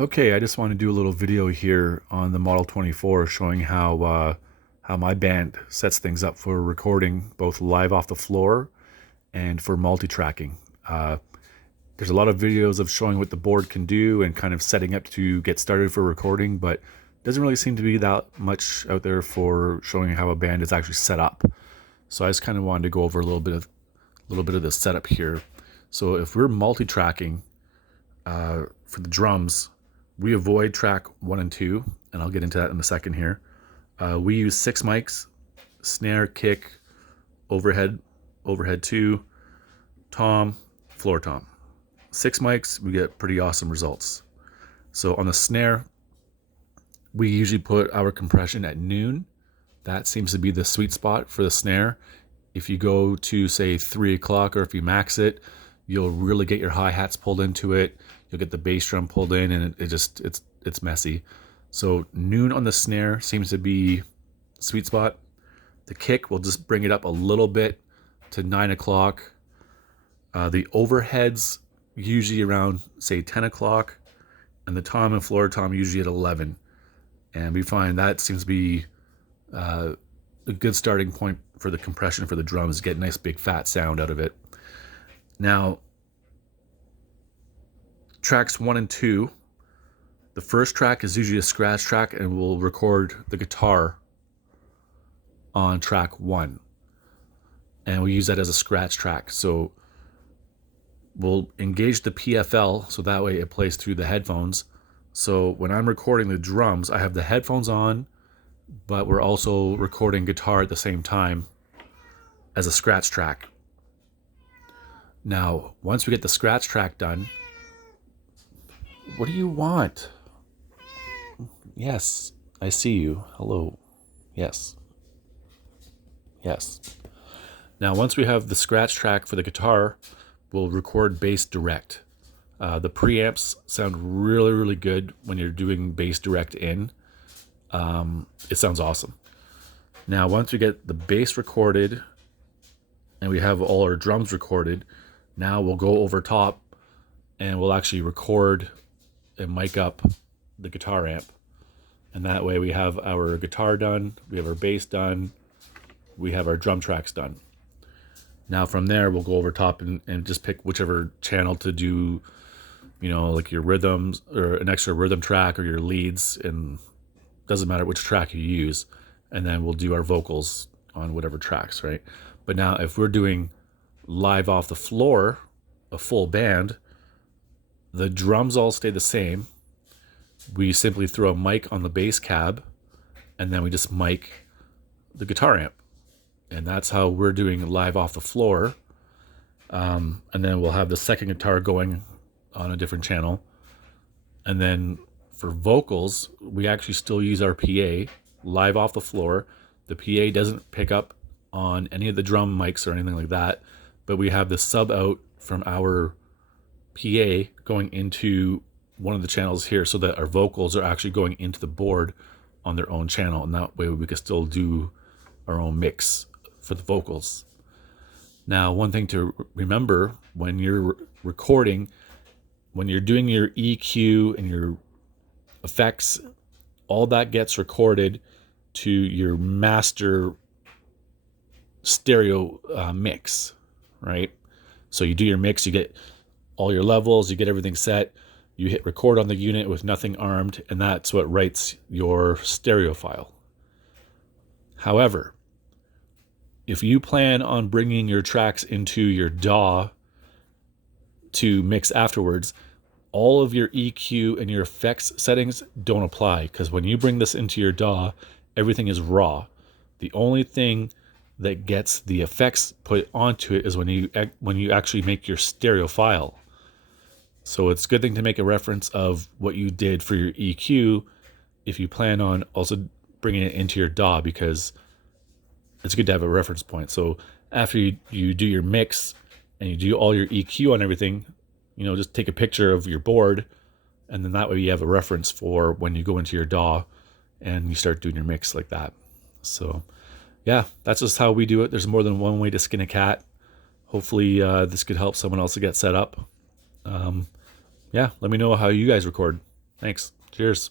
Okay, I just want to do a little video here on the Model 24 showing how my band sets things up for recording both live off the floor and for multi-tracking. There's a lot of videos of showing what the board can do and kind of setting up to get started for recording, but doesn't really seem to be that much out there for showing how a band is actually set up. So I just kind of wanted to go over a little bit of the setup here. So if we're multi-tracking for the drums, we avoid track 1 and 2, and I'll get into that in a second here. We use 6 mics: snare, kick, overhead 2, tom, floor tom. 6 mics, we get pretty awesome results. So on the snare, we usually put our compression at noon. That seems to be the sweet spot for the snare. If you go to, say, 3 o'clock, or if you max it, you'll really get your hi-hats pulled into it. You'll get the bass drum pulled in, and it's messy. So noon on the snare seems to be sweet spot. The kick will just bring it up a little bit to 9 o'clock. The overheads usually around, say, 10 o'clock, and the tom and floor tom usually at 11. And we find that seems to be a good starting point for the compression for the drums, get a nice big fat sound out of it. Now, tracks 1 and 2, the first track is usually a scratch track, and we'll record the guitar on track 1. And we use that as a scratch track. So we'll engage the PFL, so that way it plays through the headphones. So when I'm recording the drums, I have the headphones on, but we're also recording guitar at the same time as a scratch track. Now, once we get the scratch track done, what do you want? Yes, I see you. Hello. Yes. Yes. Now, once we have the scratch track for the guitar, we'll record bass direct. The preamps sound really, really good when you're doing bass direct in. It sounds awesome. Now, once we get the bass recorded and we have all our drums recorded, now we'll go over top and we'll actually record and mic up the guitar amp. And that way we have our guitar done, we have our bass done, we have our drum tracks done. Now from there, we'll go over top and just pick whichever channel to do, like your rhythms or an extra rhythm track or your leads, and doesn't matter which track you use. And then we'll do our vocals on whatever tracks, right? But now if we're doing live off the floor, a full band, the drums all stay the same. We simply throw a mic on the bass cab, and then we just mic the guitar amp. And that's how we're doing live off the floor. And then we'll have the second guitar going on a different channel. And then for vocals, we actually still use our PA live off the floor. The PA doesn't pick up on any of the drum mics or anything like that, but we have the sub out from our PA going into one of the channels here, so that our vocals are actually going into the board on their own channel, and that way we can still do our own mix for the vocals. Now, one thing to remember when you're recording, when you're doing your EQ and your effects, all that gets recorded to your master stereo mix, right? So you do your mix, you get all your levels, you get everything set, you hit record on the unit with nothing armed, and that's what writes your stereo file. However, if you plan on bringing your tracks into your DAW to mix afterwards, all of your EQ and your effects settings don't apply, because when you bring this into your DAW, everything is raw. The only thing that gets the effects put onto it is when you actually make your stereo file. So it's a good thing to make a reference of what you did for your EQ if you plan on also bringing it into your DAW, because it's good to have a reference point. So after you do your mix and you do all your EQ on everything, just take a picture of your board, and then that way you have a reference for when you go into your DAW and you start doing your mix like that. So yeah, that's just how we do it. There's more than one way to skin a cat. Hopefully this could help someone else to get set up. Yeah, let me know how you guys record. Thanks. Cheers.